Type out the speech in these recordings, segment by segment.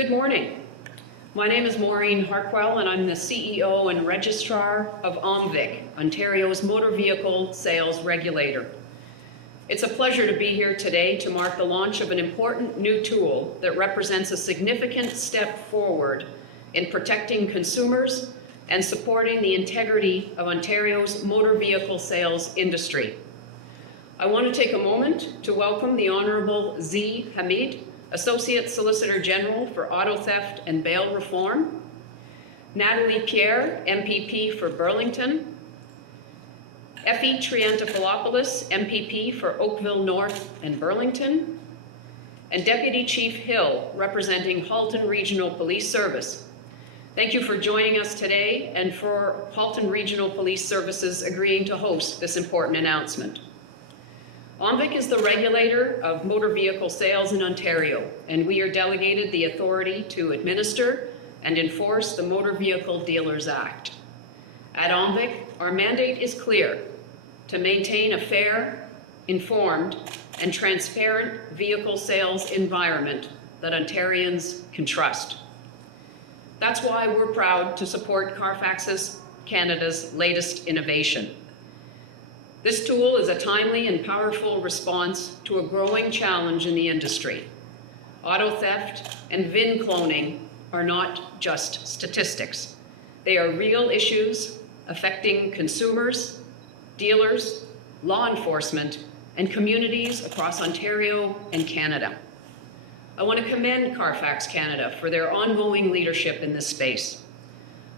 Good morning. My name is Maureen Harquail, and I'm the CEO and Registrar of OMVIC, Ontario's motor vehicle sales regulator. It's a pleasure to be here today to mark the launch of an important new tool that represents a significant step forward in protecting consumers and supporting the integrity of Ontario's motor vehicle sales industry. I want to take a moment to welcome the Honourable Hamid, Associate Solicitor General for Auto Theft and Bail Reform, Natalie Pierre, MPP for Burlington, Effie Triantafilopoulos, MPP for Oakville North and Burlington, and Deputy Chief Hill, representing Halton Regional Police Service. Thank you for joining us today and for Halton Regional Police Services agreeing to host this important announcement. OMVIC is the regulator of motor vehicle sales in Ontario, and we are delegated the authority to administer and enforce the Motor Vehicle Dealers Act. At OMVIC, our mandate is clear: to maintain a fair, informed, and transparent vehicle sales environment that Ontarians can trust. That's why we're proud to support CARFAX Canada's latest innovation. This tool is a timely and powerful response to a growing challenge in the industry. Auto theft and VIN cloning are not just statistics. They are real issues affecting consumers, dealers, law enforcement, and communities across Ontario and Canada. I want to commend CARFAX Canada for their ongoing leadership in this space.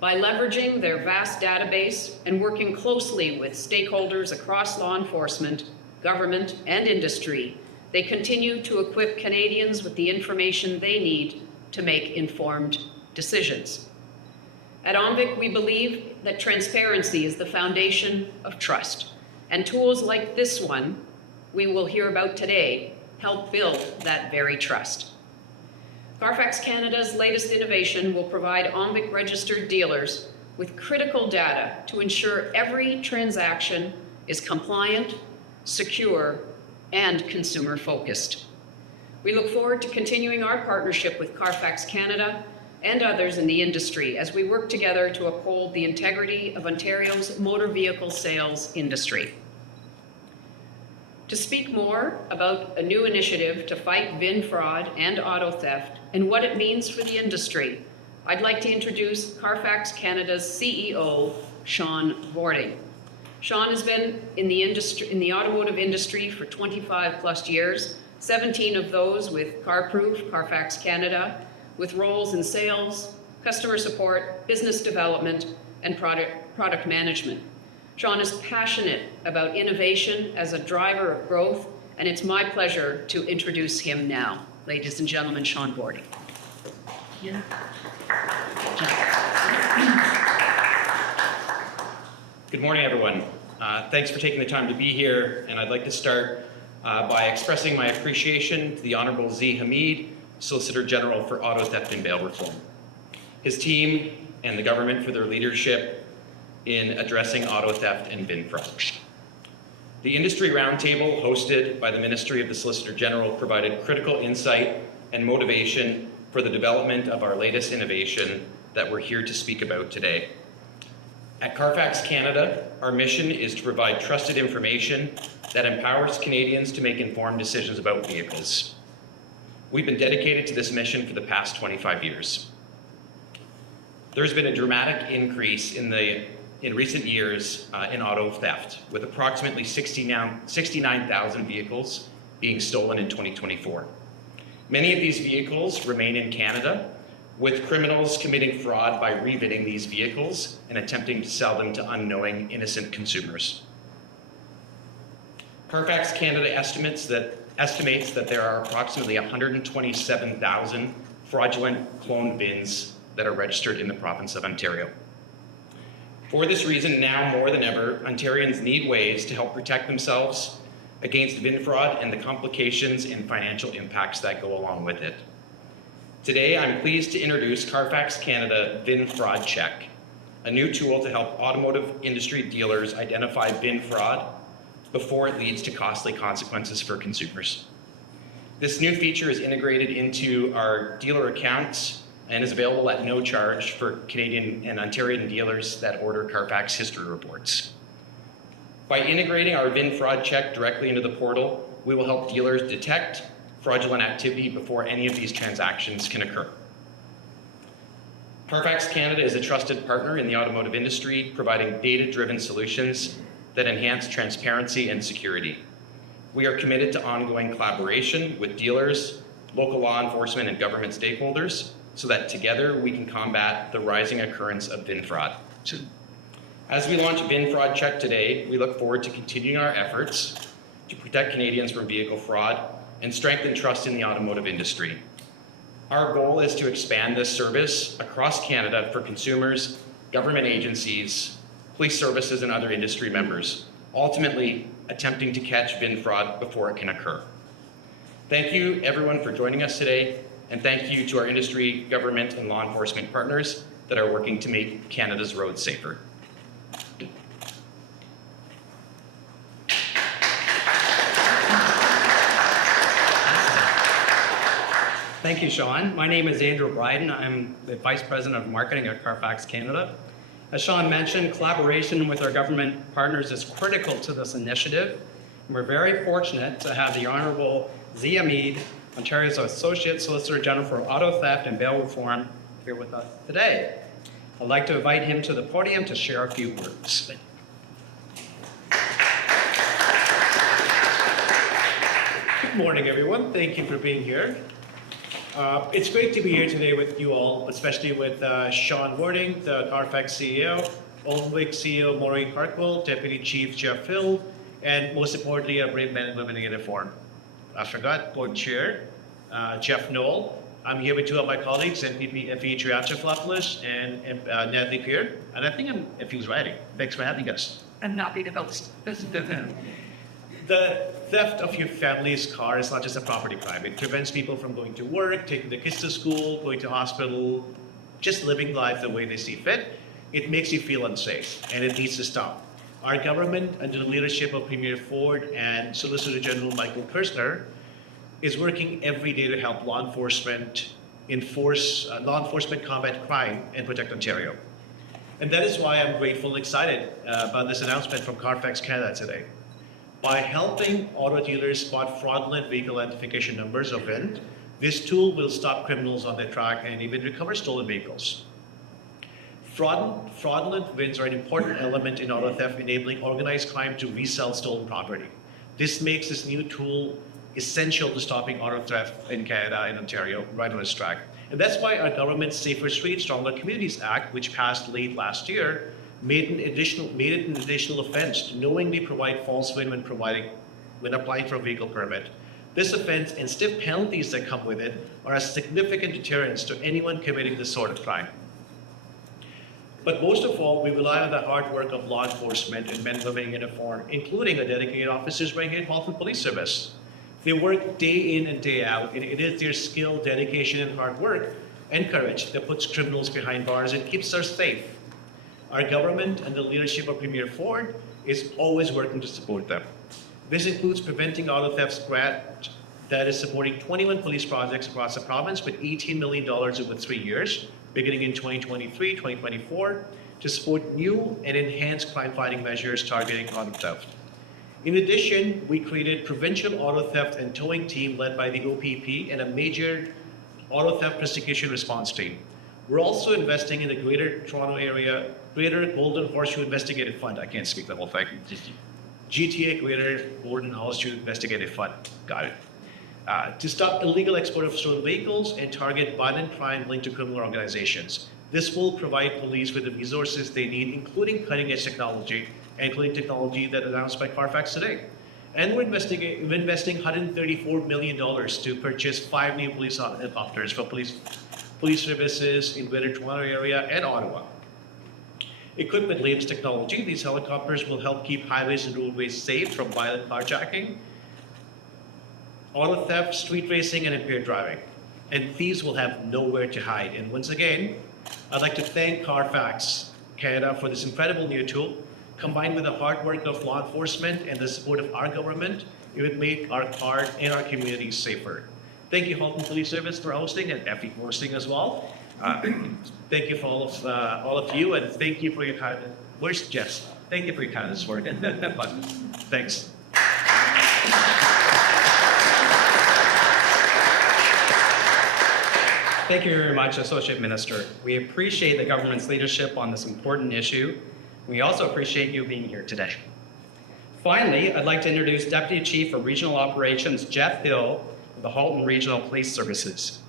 By leveraging their vast database and working closely with stakeholders across law enforcement, government, and industry, they continue to equip Canadians with the information they need to make informed decisions. At OMVIC, we believe that transparency is the foundation of trust, and tools like this one we will hear about today help build that very trust. CARFAX Canada's latest innovation will provide OMVIC registered dealers with critical data to ensure every transaction is compliant, secure, and consumer-focused. We look forward to continuing our partnership with CARFAX Canada and others in the industry as we work together to uphold the integrity of Ontario's motor vehicle sales industry. To speak more about a new initiative to fight VIN fraud and auto theft and what it means for the industry, I'd like to introduce CARFAX Canada's CEO, Shawn Vording. Shawn has been in the automotive industry for 25 plus years, 17 of those with CarProof, CARFAX Canada, with roles in sales, customer support, business development, and product management. Shawn is passionate about innovation as a driver of growth, and it's my pleasure to introduce him now. Ladies and gentlemen, Shawn Vording. Yeah. Good morning, everyone. Thanks for taking the time to be here, and I'd like to start by expressing my appreciation to the Honourable Hamid, Solicitor General for Auto Theft and Bail Reform, his team and the government for their leadership in addressing auto theft and VIN fraud. The industry roundtable hosted by the Ministry of the Solicitor General provided critical insight and motivation for the development of our latest innovation that we're here to speak about today. At CARFAX Canada, our mission is to provide trusted information that empowers Canadians to make informed decisions about vehicles. We've been dedicated to this mission for the past 25 years. There's been a dramatic increase in recent years in auto theft, with approximately 69,000 vehicles being stolen in 2024. Many of these vehicles remain in Canada, with criminals committing fraud by re-VINing these vehicles and attempting to sell them to unknowing, innocent consumers. CARFAX Canada estimates that there are approximately 127,000 fraudulent cloned VINs that are registered in the province of Ontario. For this reason, now more than ever, Ontarians need ways to help protect themselves against VIN fraud and the complications and financial impacts that go along with it. Today, I'm pleased to introduce CARFAX Canada VIN Fraud Check, a new tool to help automotive industry dealers identify VIN fraud before it leads to costly consequences for consumers. This new feature is integrated into our dealer accounts and is available at no charge for Canadian and Ontarian dealers that order CARFAX history reports. By integrating our VIN fraud check directly into the portal, we will help dealers detect fraudulent activity before any of these transactions can occur. CARFAX Canada is a trusted partner in the automotive industry, providing data-driven solutions that enhance transparency and security. We are committed to ongoing collaboration with dealers, local law enforcement, and government stakeholders so that together we can combat the rising occurrence of VIN fraud. As we launch VIN fraud check today, we look forward to continuing our efforts to protect Canadians from vehicle fraud and strengthen trust in the automotive industry. Our goal is to expand this service across Canada for consumers, government agencies, police services, and other industry members, ultimately attempting to catch VIN fraud before it can occur. Thank you, everyone, for joining us today, and thank you to our industry, government, and law enforcement partners that are working to make Canada's roads safer. Thank you, Shawn. My name is Andrew Bryden. I'm the Vice President of Marketing at CARFAX Canada. As Shawn mentioned, collaboration with our government partners is critical to this initiative. And we're very fortunate to have the Honourable Z. Hamid, Ontario's Associate Solicitor General for Auto Theft and Bail Reform, here with us today. I'd like to invite him to the podium to share a few words. Good morning, everyone. Thank you for being here. It's great to be here today with you all, especially with Shawn Vording, the CARFAX CEO, OMVIC CEO Maureen Harquail, Deputy Chief Jeff Hill, and most importantly, our brave men and women in uniform. I forgot, Board Chair Jeff Knoll. I'm here with two of my colleagues, NPP FE Triantafilopoulos and Natalie Peer, and I think if he was writing. Thanks for having us. I'm not being about this. The theft of your family's car is not just a property crime. It prevents people from going to work, taking the kids to school, going to hospital, just living life the way they see fit. It makes you feel unsafe, and it needs to stop. Our government, under the leadership of Premier Ford and Solicitor General Michael Kirsner, is working every day to help law enforcement combat crime and protect Ontario. And that is why I'm grateful and excited about this announcement from CARFAX Canada today. By helping auto dealers spot fraudulent vehicle identification numbers or VIN, this tool will stop criminals on their track and even recover stolen vehicles. Fraudulent VINs are an important element in auto theft, enabling organized crime to resell stolen property. This makes this new tool essential to stopping auto theft in Canada and Ontario right on its track. And that's why our government's Safer Streets, Stronger Communities Act, which passed late last year, made it an additional offense to knowingly provide false VIN when applying for a vehicle permit. This offense and stiff penalties that come with it are a significant deterrence to anyone committing this sort of crime. But most of all, we rely on the hard work of law enforcement and men living in uniform, including the dedicated officers right here at Halton Police Service. They work day in and day out, and it is their skill, dedication, and hard work and courage that puts criminals behind bars and keeps us safe. Our government and the leadership of Premier Ford is always working to support them. This includes Preventing Auto Thefts grant that is supporting 21 police projects across the province with $18 million over 3 years, beginning in 2023, 2024, to support new and enhanced crime-fighting measures targeting auto theft. In addition, we created Provincial Auto Theft and Towing Team led by the OPP and a major auto theft prosecution response team. We're also investing in the Greater Toronto Area, Greater Golden Horseshoe Investigative Fund. I can't speak the whole thing. GTA Greater Golden Horseshoe Investigative Fund. Got it. To stop illegal export of stolen vehicles and target violent crime linked to criminal organizations. This will provide police with the resources they need, including cutting-edge technology, including technology that announced by CARFAX today. And we're investing $134 million to purchase 5 new police helicopters for police services in Greater Toronto Area and Ottawa. Equipped with latest technology, these helicopters will help keep highways and roadways safe from violent carjacking, auto theft, street racing, and impaired driving. And thieves will have nowhere to hide. And once again, I'd like to thank CARFAX Canada for this incredible new tool. Combined with the hard work of law enforcement and the support of our government, It would make our card and our community safer. Thank you, Halton Police Service, for hosting, and FE for hosting as well. Thank you for all of you, and thank you for your kindness. Where's Jess? Thank you for your kindness work. Thanks. Thank you very much, Associate Minister. We appreciate the government's leadership on this important issue. We also appreciate you being here today. Finally, I'd like to introduce Deputy Chief of Regional Operations, Jeff Hill, of the Halton Regional Police Services.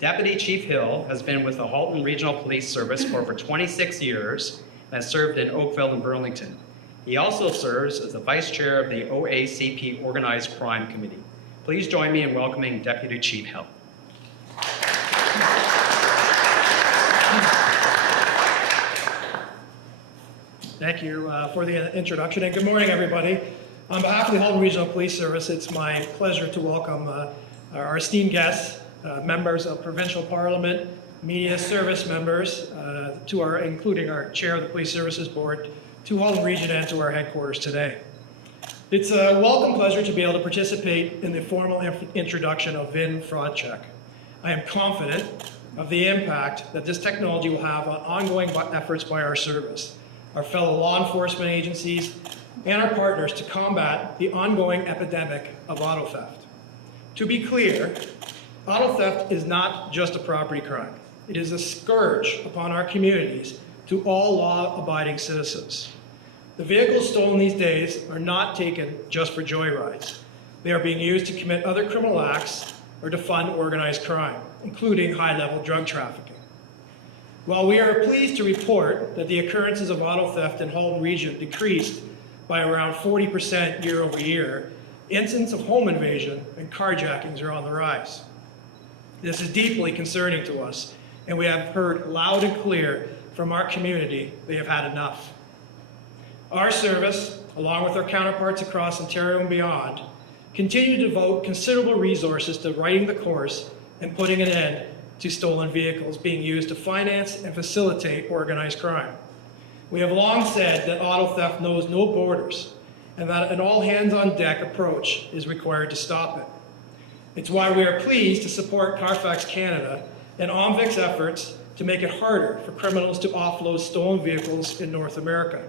Deputy Chief Hill has been with the Halton Regional Police Service for over 26 years and has served in Oakville and Burlington. He also serves as the Vice Chair of the OACP Organized Crime Committee. Please join me in welcoming Deputy Chief Hill. Thank you for the introduction, and good morning, everybody. On behalf of the Halton Regional Police Service, it's my pleasure to welcome our esteemed guests, members of Provincial Parliament, media service members, including our Chair of the Police Services Board, to Halton Region and to our headquarters today. It's a welcome pleasure to be able to participate in the formal introduction of VIN fraud check. I am confident of the impact that this technology will have on ongoing efforts by our service, our fellow law enforcement agencies, and our partners to combat the ongoing epidemic of auto theft. To be clear, auto theft is not just a property crime. It is a scourge upon our communities to all law-abiding citizens. The vehicles stolen these days are not taken just for joyrides. They are being used to commit other criminal acts or to fund organized crime, including high-level drug trafficking. While we are pleased to report that the occurrences of auto theft in Halton Region decreased by around 40% year over year, incidents of home invasion and carjackings are on the rise. This is deeply concerning to us, and we have heard loud and clear from our community they have had enough. Our service, along with our counterparts across Ontario and beyond, continue to devote considerable resources to writing the course and putting an end to stolen vehicles being used to finance and facilitate organized crime. We have long said that auto theft knows no borders and that an all-hands-on-deck approach is required to stop it. It's why we are pleased to support CARFAX Canada and OMVIC's efforts to make it harder for criminals to offload stolen vehicles in North America.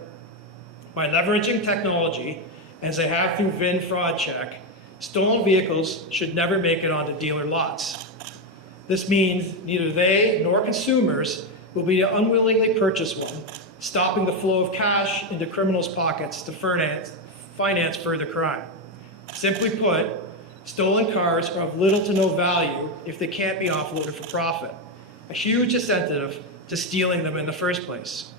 By leveraging technology, as they have through VIN fraud check, stolen vehicles should never make it onto dealer lots. This means neither they nor consumers will be to unwillingly purchase one, stopping the flow of cash into criminals' pockets to finance further crime. Simply put, stolen cars are of little to no value if they can't be offloaded for profit, a huge incentive to stealing them in the first place.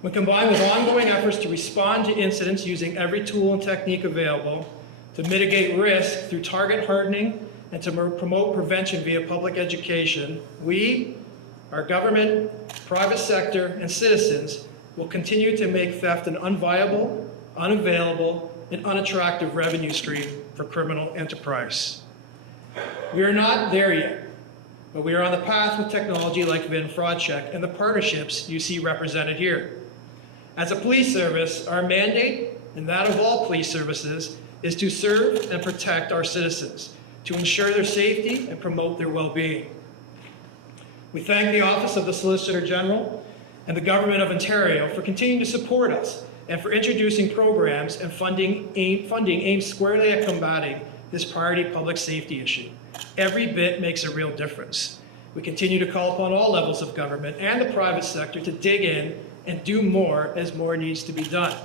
When combined with ongoing efforts to respond to incidents using every tool and technique available, to mitigate risk through target hardening, and to promote prevention via public education, we, our government, private sector, and citizens will continue to make theft an unviable, unavailable, and unattractive revenue stream for criminal enterprise. We are not there yet, but we are on the path with technology like VIN fraud check and the partnerships you see represented here. As a police service, our mandate, and that of all police services, is to serve and protect our citizens, to ensure their safety and promote their well-being. We thank the Office of the Solicitor General and the Government of Ontario for continuing to support us and for introducing programs and funding aimed squarely at combating this priority public safety issue. Every bit makes a real difference. We continue to call upon all levels of government and the private sector to dig in and do more as more needs to be done.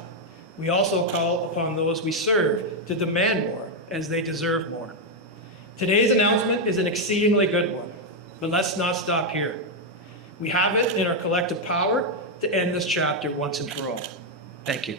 We also call upon those we serve to demand more as they deserve more. Today's announcement is an exceedingly good one, but let's not stop here. We have it in our collective power to end this chapter once and for all. Thank you.